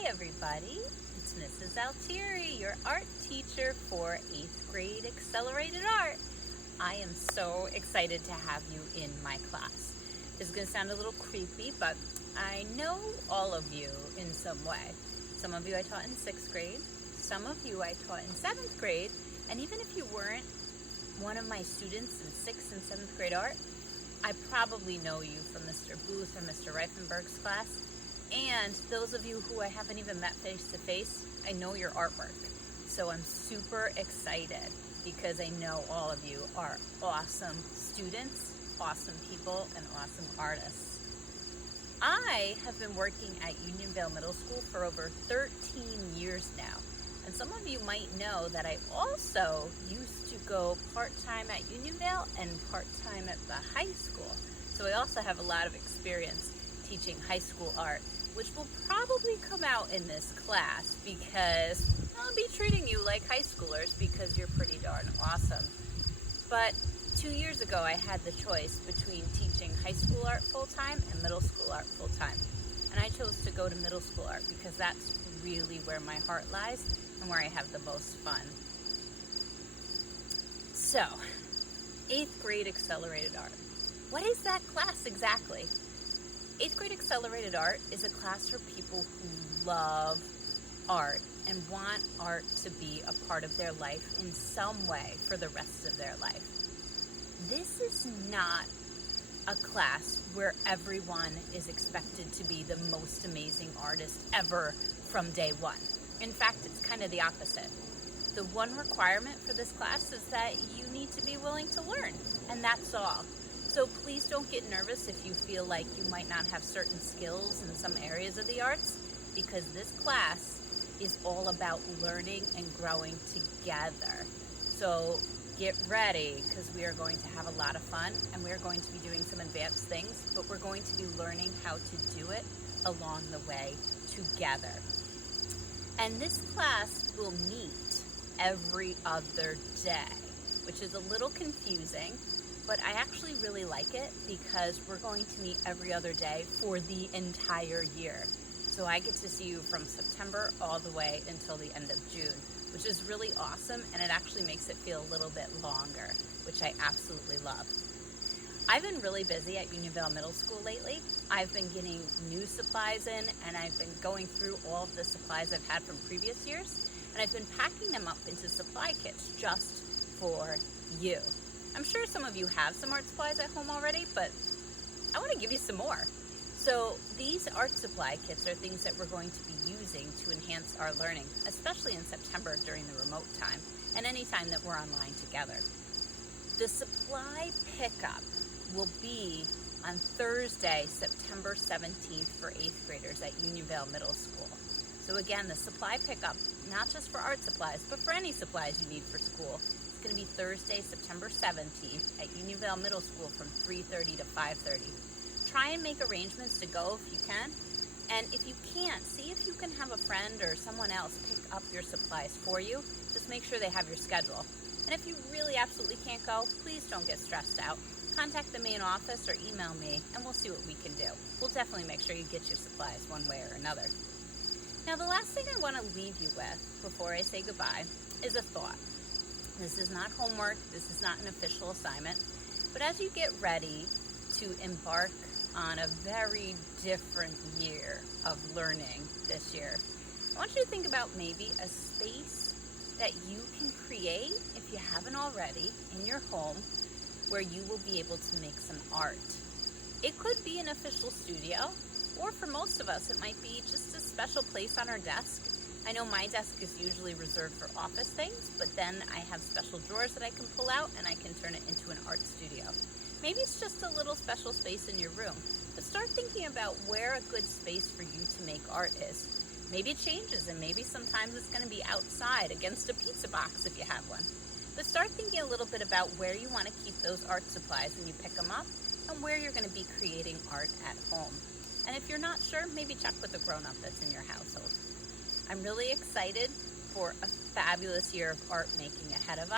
Hi everybody, it's Mrs. Altieri, your art teacher for 8th grade Accelerated Art. I am so excited to have you in my class. This is going to sound a little creepy, but I know all of you in some way. Some of you I taught in 6th grade, some of you I taught in 7th grade, and even if you weren't one of my students in 6th and 7th grade art, I probably know you from Mr. Booth or Mr. Reifenberg's class. And those of you who I haven't even met face to face, I know your artwork. So I'm super excited because I know all of you are awesome students, awesome people, and awesome artists. I have been working at Unionvale Middle School for over 13 years now. And some of you might know that I also used to go part-time at Unionvale and part-time at the high school. So I also have a lot of experience teaching high school art, which will probably come out in this class because I'll be treating you like high schoolers because you're pretty darn awesome. But 2 years ago, I had the choice between teaching high school art full-time and middle school art full-time. And I chose to go to middle school art because that's really where my heart lies and where I have the most fun. So, 8th grade Accelerated Art. What is that class exactly? 8th grade Accelerated Art is a class for people who love art and want art to be a part of their life in some way for the rest of their life. This is not a class where everyone is expected to be the most amazing artist ever from day one. In fact, it's kind of the opposite. The one requirement for this class is that you need to be willing to learn, and that's all. So please don't get nervous if you feel like you might not have certain skills in some areas of the arts, because this class is all about learning and growing together. So get ready, because we are going to have a lot of fun and we are going to be doing some advanced things, but we're going to be learning how to do it along the way together. And this class will meet every other day, which is a little confusing, but I actually really like it because we're going to meet every other day for the entire year. So I get to see you from September all the way until the end of June, which is really awesome, and it actually makes it feel a little bit longer, which I absolutely love. I've been really busy at Unionvale Middle School lately. I've been getting new supplies in, and I've been going through all of the supplies I've had from previous years, and I've been packing them up into supply kits just for you. I'm sure some of you have some art supplies at home already, but I want to give you some more. So these art supply kits are things that we're going to be using to enhance our learning, especially in September during the remote time and any time that we're online together. The supply pickup will be on Thursday, September 17th for 8th graders at Unionvale Middle School. So again, the supply pickup, not just for art supplies, but for any supplies you need for school, it's going to be Thursday, September 17th at Unionvale Middle School from 3:30 to 5:30. Try and make arrangements to go if you can. And if you can't, see if you can have a friend or someone else pick up your supplies for you. Just make sure they have your schedule. And if you really absolutely can't go, please don't get stressed out. Contact the main office or email me and we'll see what we can do. We'll definitely make sure you get your supplies one way or another. Now, the last thing I want to leave you with before I say goodbye is a thought. This is not homework, this is not an official assignment, but as you get ready to embark on a very different year of learning this year, I want you to think about maybe a space that you can create, if you haven't already, in your home where you will be able to make some art. It could be an official studio, or for most of us, it might be just a special place on our desk. I know my desk is usually reserved for office things, but then I have special drawers that I can pull out and I can turn it into an art studio. Maybe it's just a little special space in your room, but start thinking about where a good space for you to make art is. Maybe it changes, and maybe sometimes it's going to be outside against a pizza box if you have one. But start thinking a little bit about where you want to keep those art supplies when you pick them up and where you're going to be creating art at home. And if you're not sure, maybe check with a grown-up that's in your household. I'm really excited for a fabulous year of art making ahead of us.